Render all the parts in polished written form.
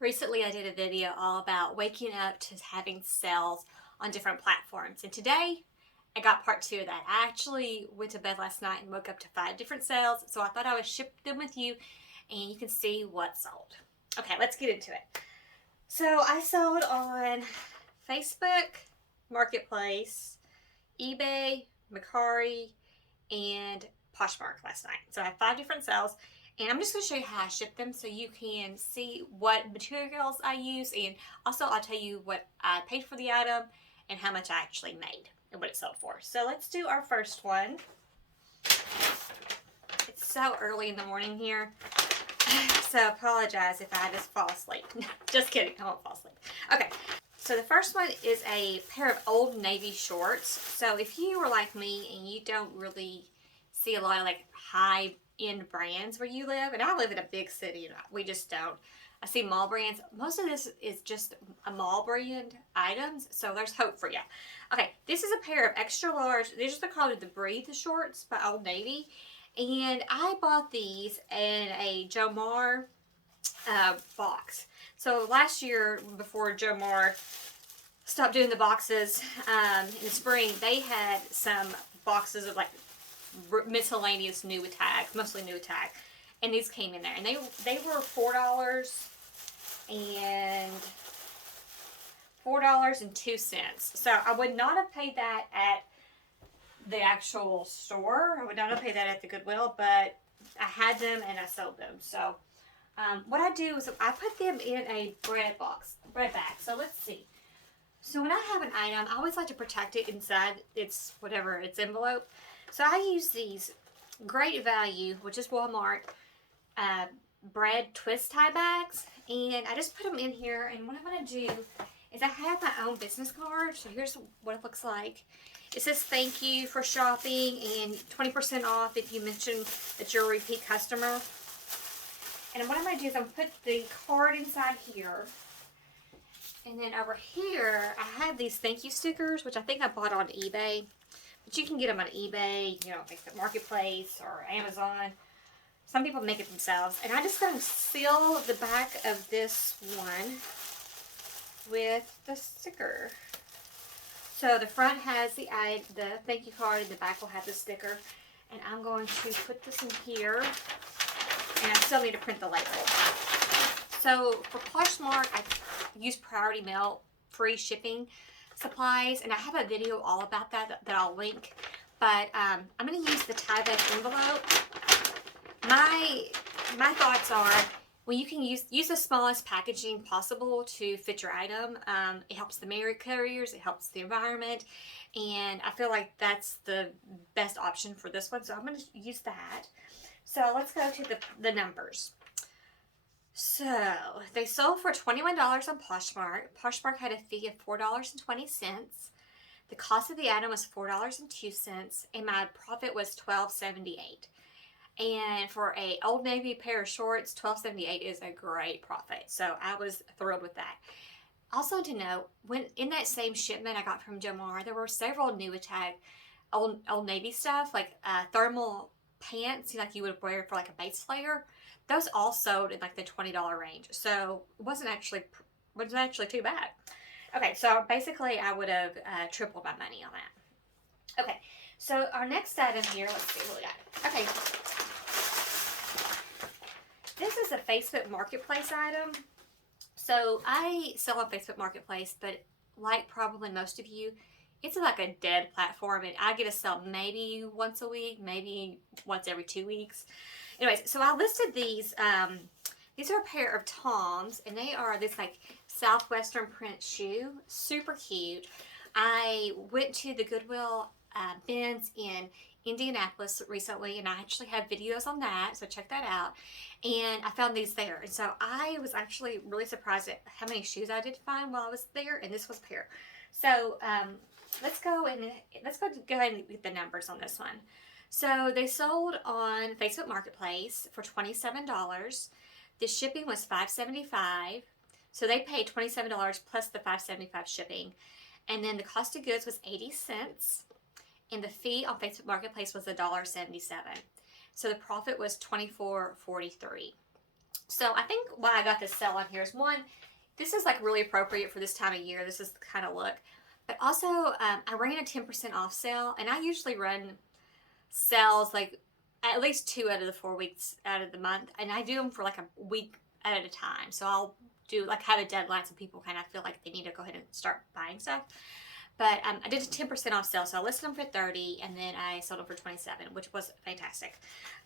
Recently, I did a video all about waking up to having sales on different platforms. And today, I got part two of that. I actually went to bed last night and woke up to 5 different sales. So I thought I would share them with you and you can see what sold. Okay, let's get into it. So I sold on Facebook, Marketplace, eBay, Mercari, and Poshmark last night. So I have 5 different sales. And I'm just going to show you how I ship them so you can see what materials I use, and also I'll tell you what I paid for the item and how much I actually made and what it sold for. So let's do our first one. It's so early in the morning here, so apologize if I just fall asleep. Just kidding, I won't fall asleep. Okay, so the first one is a pair of Old Navy shorts. So if you were like me and you don't really see a lot of like high in brands where you live, and I live in a big city and we just don't. I see mall brands. Most of this is just a mall brand items, so there's hope for you. Okay, this is a pair of extra large. These are called the Breathe shorts by Old Navy, and I bought these in a Jomar box. So last year, before Jomar stopped doing the boxes in the spring, they had some boxes of like miscellaneous new tags, mostly new tag, and these came in there, and they were $4 and $4.02. So I would not have paid that at the actual store. I would not have paid that at the Goodwill, but I had them and I sold them. So what I do is I put them in a bread bag. So let's see. So when I have an item, I always like to protect it inside its envelope. So I use these Great Value, which is Walmart, bread twist tie bags, and I just put them in here. And what I'm going to do is I have my own business card. So here's what it looks like. It says thank you for shopping and 20% off if you mention that you're a repeat customer. And what I'm going to do is I'm going to put the card inside here. And then over here, I have these thank you stickers, which I think I bought on eBay. But you can get them on eBay, you know, Facebook Marketplace or Amazon. Some people make it themselves. And I just going to seal the back of this one with the sticker. So the front has the thank you card, and the back will have the sticker. And I'm going to put this in here. And I still need to print the label. So for Poshmark, I use Priority Mail free shipping supplies, and I have a video all about that I'll link. But I'm going to use the tie back envelope. My thoughts are, when you can use the smallest packaging possible to fit your item, it helps the mail carriers, it helps the environment, and I feel like that's the best option for this one. So I'm going to use that. So let's go to the numbers. So they sold for $21 on Poshmark. Poshmark had a fee of $4.20. The cost of the item was $4.02, and my profit was $12.78. And for a Old Navy pair of shorts, $12.78 is a great profit. So I was thrilled with that. Also to note, when in that same shipment I got from Jomar, there were several new tag Old Navy stuff, like thermal pants, like you would wear for like a base layer. Those all sold in like the $20 range, so it wasn't actually too bad. Okay, so basically I would have tripled my money on that. Okay, so our next item here, let's see what we got. Okay, this is a Facebook Marketplace item. So I sell on Facebook Marketplace, but like probably most of you, it's like a dead platform, and I get to sell maybe once a week, maybe once every 2 weeks. Anyways, so I listed these. These are a pair of Toms, and they are this like southwestern print shoe. Super cute. I went to the Goodwill bins in Indianapolis recently, and I actually have videos on that, so check that out. And I found these there, and so I was actually really surprised at how many shoes I did find while I was there, and this was a pair. So let's go ahead and get the numbers on this one. So they sold on Facebook Marketplace for $27. The shipping was $5.75. So they paid $27 plus the $5.75 shipping. And then the cost of goods was 80 cents. And the fee on Facebook Marketplace was $1.77. So the profit was $24.43. So I think why I got this sale on here is one, this is like really appropriate for this time of year. This is the kind of look. But also, I ran a 10% off sale, and I usually run sales like at least 2 out of the 4 weeks out of the month, and I do them for like a week at a time. So I'll do like have a deadline so people kind of feel like they need to go ahead and start buying stuff. But I did a 10% off sale, so I listed them for 30, and then I sold them for 27, which was fantastic.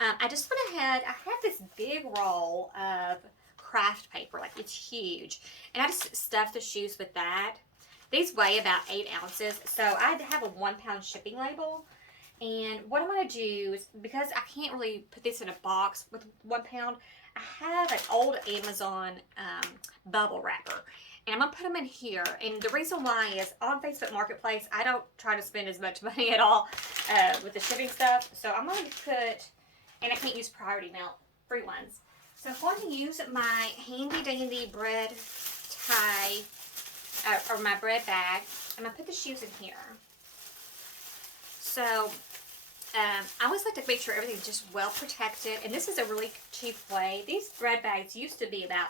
I just went ahead. I had this big roll of craft paper, like it's huge, and I just stuffed the shoes with that. These weigh about 8 ounces, so I have a 1 pound shipping label. And what I'm going to do is, because I can't really put this in a box with 1 pound, I have an old Amazon bubble wrapper. And I'm going to put them in here. And the reason why is on Facebook Marketplace, I don't try to spend as much money at all with the shipping stuff. So I'm going to put, and I can't use priority mail, free ones. So I'm going to use my handy dandy bread tie, or my bread bag. I'm going to put the shoes in here. So I always like to make sure everything's just well protected. And this is a really cheap way. These bread bags used to be about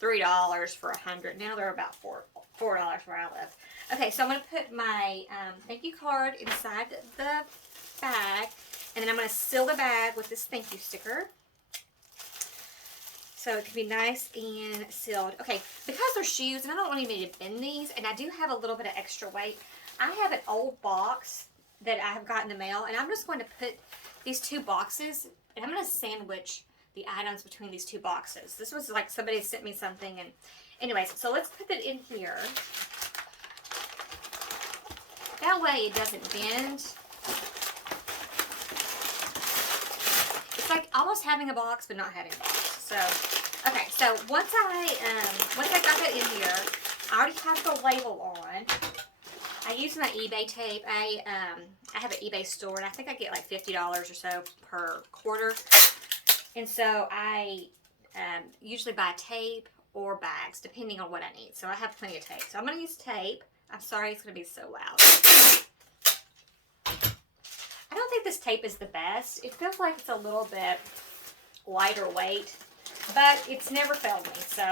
$3 for 100. Now they're about $4 where I live. Okay, so I'm going to put my thank you card inside the bag. And then I'm going to seal the bag with this thank you sticker. So it can be nice and sealed. Okay, because they're shoes, and I don't want anybody to bend these, and I do have a little bit of extra weight, I have an old box that I have got in the mail, and I'm just going to put these 2 boxes, and I'm going to sandwich the items between these 2 boxes. This was like somebody sent me something, and anyways, so let's put it in here. That way it doesn't bend. It's like almost having a box, but not having a box. So, okay, so once I got that in here, I already have the label on. I use my eBay tape. I have an eBay store, and I think I get like $50 or so per quarter. And so I usually buy tape or bags, depending on what I need. So I have plenty of tape. So I'm going to use tape. I'm sorry it's going to be so loud. I don't think this tape is the best. It feels like it's a little bit lighter weight, but it's never failed me. So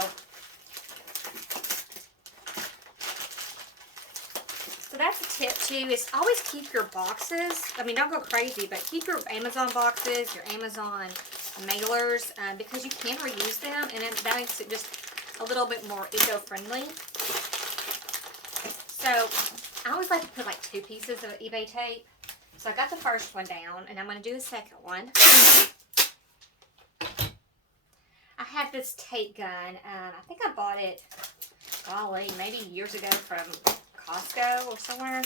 that's a tip too, is always keep your boxes. I mean, don't go crazy, but keep your Amazon boxes, your Amazon mailers, because you can reuse them, and that makes it just a little bit more eco-friendly. So I always like to put like 2 pieces of eBay tape. So I got the first one down, and I'm going to do the second one. I have this tape gun. I think I bought it, golly, maybe years ago from Costco or somewhere.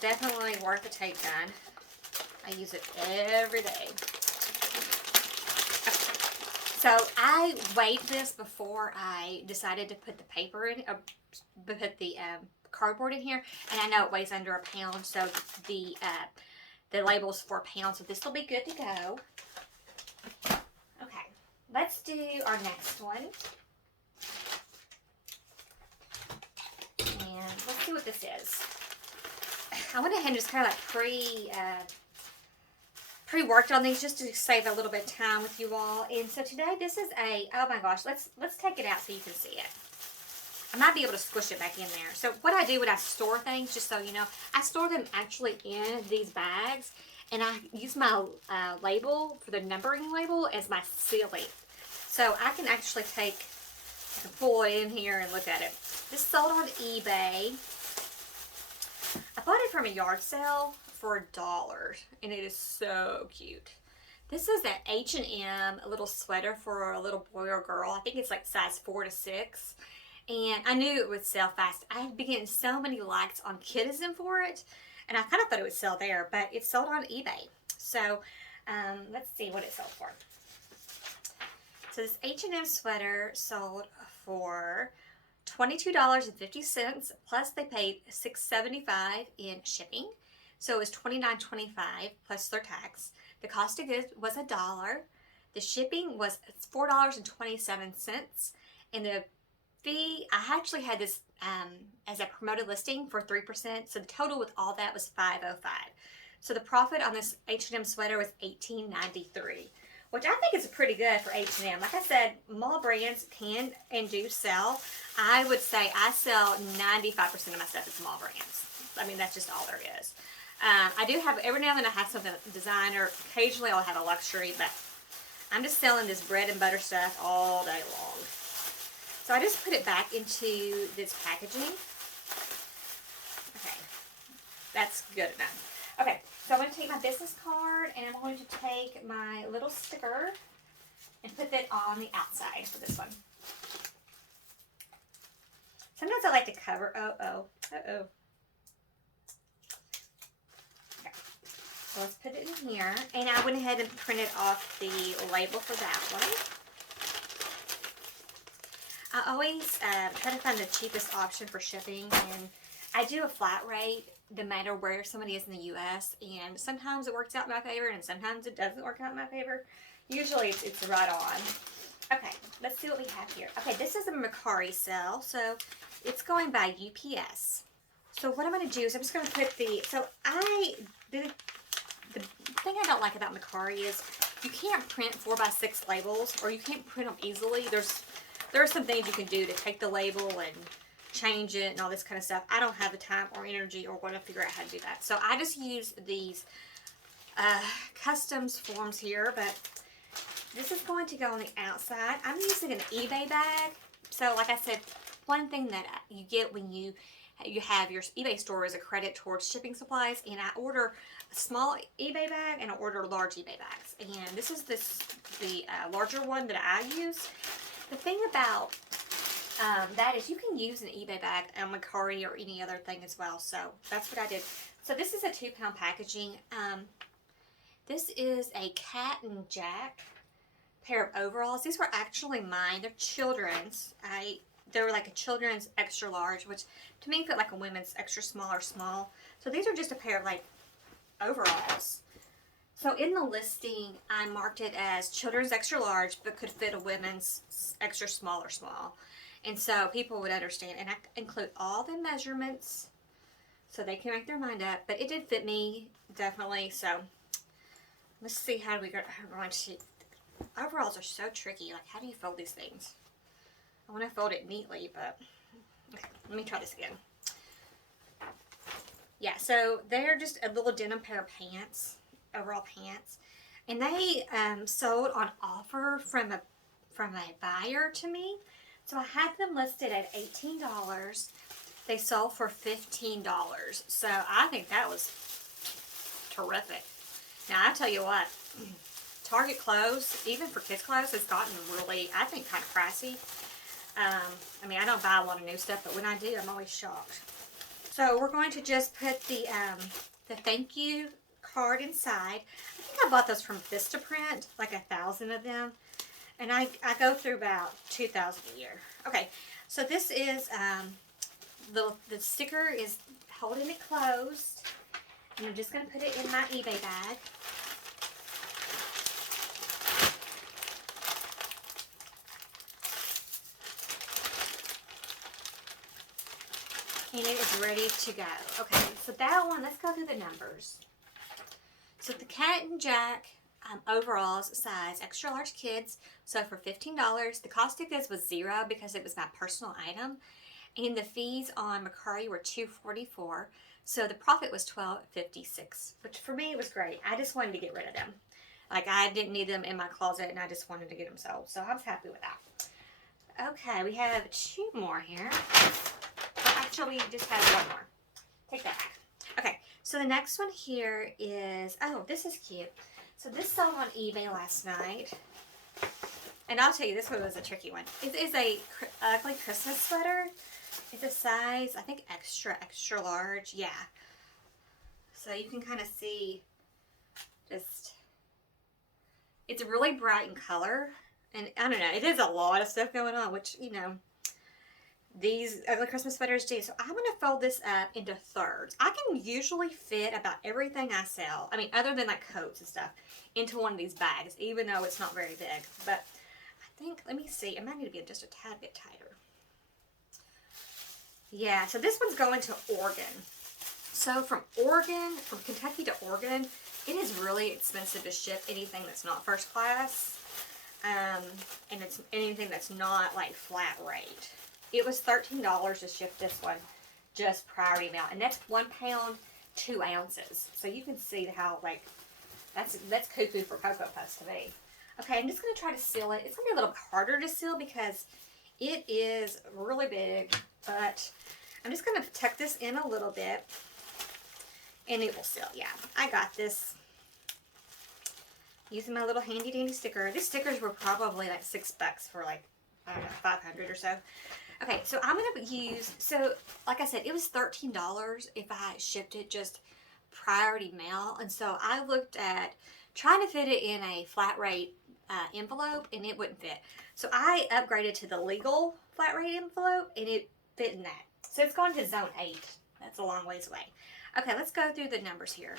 Definitely worth a tape gun. I use it every day. So I weighed this before I decided to put the paper in, or put the cardboard in here, and I know it weighs under a pound, so the label's for a pound, so this will be good to go. Okay, let's do our next one. And let's see what this is. I went ahead and just kind of like pre-worked on these just to save a little bit of time with you all. And so today this is oh my gosh, let's take it out so you can see it. I might be able to squish it back in there. So what I do when I store things, just so you know, I store them actually in these bags, and I use my label for the numbering label as my sealing. So I can actually pull it in here and look at it. This sold on eBay. I bought it from a yard sale for $1, and it is so cute. This is an H&M, a little sweater for a little boy or girl. I think it's like size 4 to 6. And I knew it would sell fast. I had been getting so many likes on Kidizen for it, and I kind of thought it would sell there, but it sold on eBay. So let's see what it sold for. So this H&M sweater sold for $22.50, plus they paid $6.75 in shipping. So it was $29.25 plus their tax. The cost of goods was $1. The shipping was $4.27, and the fee, I actually had this as a promoted listing for 3%, so the total with all that was $5.05. So the profit on this H&M sweater was $18.93, which I think is pretty good for H&M. Like I said, mall brands can and do sell. I would say I sell 95% of my stuff at small brands. I mean, that's just all there is. I do have, every now and then I have something designer. Occasionally I'll have a luxury, but I'm just selling this bread and butter stuff all day long. So I just put it back into this packaging. Okay, that's good enough. Okay, so I'm going to take my business card and I'm going to take my little sticker and put that on the outside for this one. Sometimes I like to cover, uh-oh. So let's put it in here. And I went ahead and printed off the label for that one. I always try to find the cheapest option for shipping. And I do a flat rate no matter where somebody is in the U.S. And sometimes it works out in my favor and sometimes it doesn't work out in my favor. Usually it's right on. Okay, let's see what we have here. Okay, this is a Mercari sale. So it's going by UPS. So what I'm going to do is I'm just going to put the... So the thing I don't like about Mercari is you can't print 4x6 labels, or you can't print them easily. There are some things you can do to take the label and change it and all this kind of stuff. I don't have the time or energy or want to figure out how to do that. So I just use these customs forms here, but this is going to go on the outside. I'm using an eBay bag. So like I said, one thing that you get when you have your eBay store is a credit towards shipping supplies, and I order a small eBay bag and I order large eBay bags, and this is the larger one that I use. The thing about that is you can use an eBay bag on Mercari or any other thing as well, so that's what I did. So this is a 2-pound packaging. This is a Cat and Jack pair of overalls. These were actually mine. They're children's. They were like a children's extra large, which to me felt like a women's extra small or small. So these are just a pair of like overalls. So in the listing, I marked it as children's extra large, but could fit a women's extra small or small. And so people would understand. And I include all the measurements so they can make their mind up. But it did fit me, definitely. So let's see how we go. Overalls are so tricky. Like, how do you fold these things? I want to fold it neatly, but okay, let me try this again. Yeah, so they're just a little denim pair of pants, overall pants, and they sold on offer from a buyer to me. So I had them listed at $18. They sold for $15. So I think that was terrific. Now I tell you what, Target clothes, even for kids clothes, has gotten really, I think, kind of pricey. I mean, I don't buy a lot of new stuff, but when I do, I'm always shocked. So we're going to just put the thank you card inside. I think I bought those from Vistaprint, like 1,000 of them. And I go through about 2,000 a year. Okay, so this is, the sticker is holding it closed. And I'm just going to put it in my eBay bag. And it is ready to go. Okay, so that one, let's go through the numbers. So the Cat and Jack overalls size extra large kids, so for $15. The cost of this was $0 because it was my personal item. And the fees on Mercari were $2.44. So the profit was $12.56, which for me was great. I just wanted to get rid of them. Like, I didn't need them in my closet and I just wanted to get them sold. So I was happy with that. Okay, we have 2 more here. Actually, we just have 1 more. Take that back. Okay, so the next one here is, oh, this is cute. So this sold on eBay last night. And I'll tell you, this one was a tricky one. It is a ugly Christmas sweater. It's a size, I think, extra large. Yeah. So you can kind of see just, it's really bright in color. And I don't know, it is a lot of stuff going on, which, you know, these ugly Christmas sweaters do. So I'm going to fold this up into thirds. I can usually fit about everything I sell, I mean, other than like coats and stuff, into one of these bags, even though it's not very big. But I think, let me see, it might need to be just a tad bit tighter. Yeah, so this one's going to Oregon. So from Kentucky to Oregon, It is really expensive to ship anything that's not first class. And it's anything that's not like flat rate. It was $13 to ship this one, just priority mail. And that's 1 pound, 2 ounces. So you can see how, like, that's cuckoo for Cocoa Puffs to me. Okay, I'm just going to try to seal it. It's going to be a little harder to seal because it is really big. But I'm just going to tuck this in a little bit. And it will seal. Yeah, I got this. Using my little handy dandy sticker. These stickers were probably like $6 for like, I don't know, 500 or so. Okay, so I'm going to use, so like I said, it was $13 if I shipped it just priority mail. And so I looked at trying to fit it in a flat rate envelope, and it wouldn't fit. So I upgraded to the legal flat rate envelope, and it fit in that. So it's gone to zone 8. That's a long ways away. Okay, let's go through the numbers here.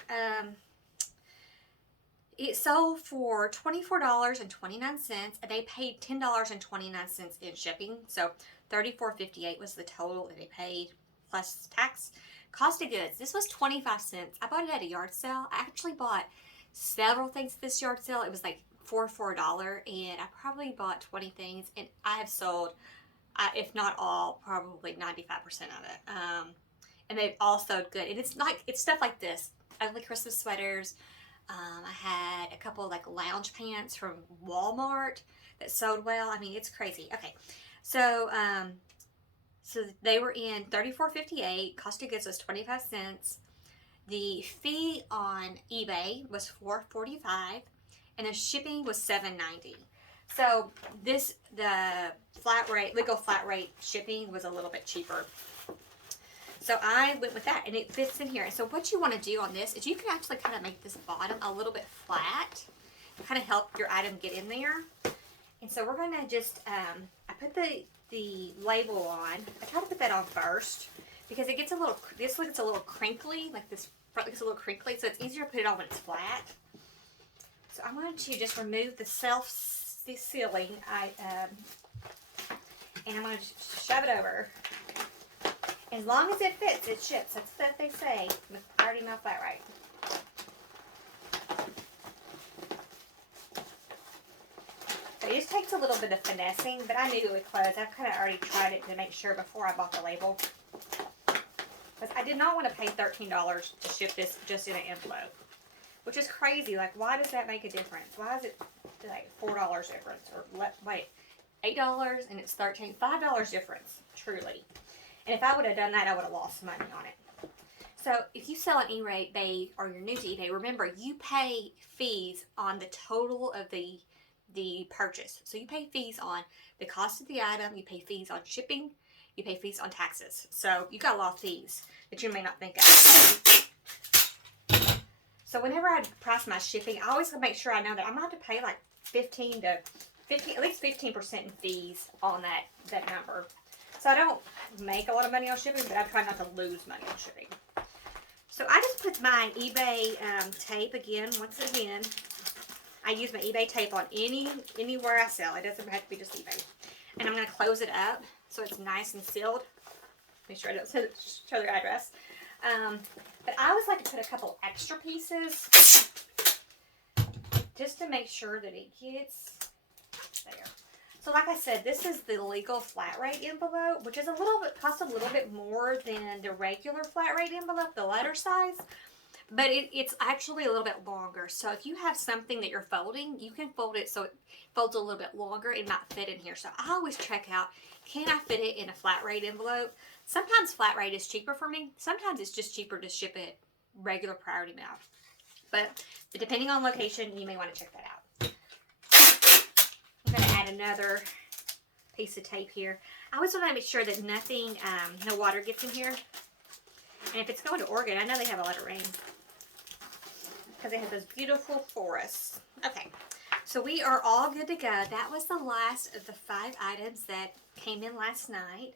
It sold for $24.29, and they paid $10.29 in shipping. So $34.58 was the total that they paid plus tax. Cost of goods, this was 25 cents. I bought it at a yard sale. I actually bought several things at this yard sale. It was like for $1, and I probably bought 20 things, and I have sold, if not all, probably 95% of it. And they've all sold good. And it's stuff like this. Ugly Christmas sweaters. I had a couple of like lounge pants from Walmart that sold well. I mean, it's crazy. Okay, so so they were in $34.58. Cost of goods was 25 cents. The fee on eBay was $4.45, and the shipping was $7.90. So the flat rate, legal flat rate shipping was a little bit cheaper. So I went with that, and it fits in here. And so what you want to do on this is you can actually kind of make this bottom a little bit flat, kind of help your item get in there. And so we're going to just, I put the label on. I try to put that on first because it gets a little, this one gets a little crinkly, like this front gets a little crinkly, so it's easier to put it on when it's flat. So I'm going to just remove the self-sealing, and I'm going to shove it over. As long as it fits, it ships. That's what they say with priority mail flat rate. So it just takes a little bit of finessing, but I knew it would close. I've kind of already tried it to make sure before I bought the label. Because I did not want to pay $13 to ship this just in an envelope. Which is crazy. Like, why does that make a difference? Why is it like $4 difference? Or wait, $8 and it's $13. $5 difference, truly. And if I would have done that, I would have lost money on it. So if you sell on eBay or you're new to eBay, remember you pay fees on the total of the purchase. So you pay fees on the cost of the item, you pay fees on shipping, you pay fees on taxes. So you got a lot of fees that you may not think of. So whenever I price my shipping, I always make sure I know that I'm going to have to pay like at least 15% in fees on that number. So I don't make a lot of money on shipping, but I try not to lose money on shipping. So I just put my eBay tape once again. I use my eBay tape on anywhere I sell. It doesn't have to be just eBay. And I'm going to close it up so it's nice and sealed. Make sure I don't show their address. But I always like to put a couple extra pieces just to make sure that it gets there. So like I said, this is the legal flat rate envelope, which is costs a little bit more than the regular flat rate envelope, the letter size, but it's actually a little bit longer. So if you have something that you're folding, you can fold it so it folds a little bit longer and not fit in here. So I always check out, can I fit it in a flat rate envelope? Sometimes flat rate is cheaper for me. Sometimes it's just cheaper to ship it regular priority mail. But depending on location, you may want to check that out. I'm going to add another piece of tape here. I always want to make sure that nothing, no water gets in here. And if it's going to Oregon, I know they have a lot of rain. Because they have those beautiful forests. Okay, so we are all good to go. That was the last of the 5 items that came in last night.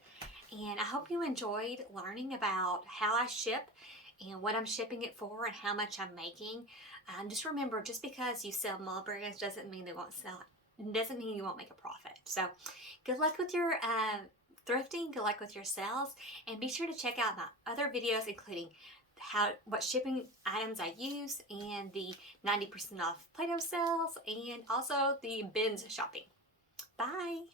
And I hope you enjoyed learning about how I ship and what I'm shipping it for and how much I'm making. Just remember, just because you sell mall brands doesn't mean they won't sell it. Doesn't mean you won't make a profit. So good luck with your thrifting, good luck with your sales, and be sure to check out my other videos, including what shipping items I use, and the 90% off Play-Doh sales, and also the bins shopping. Bye.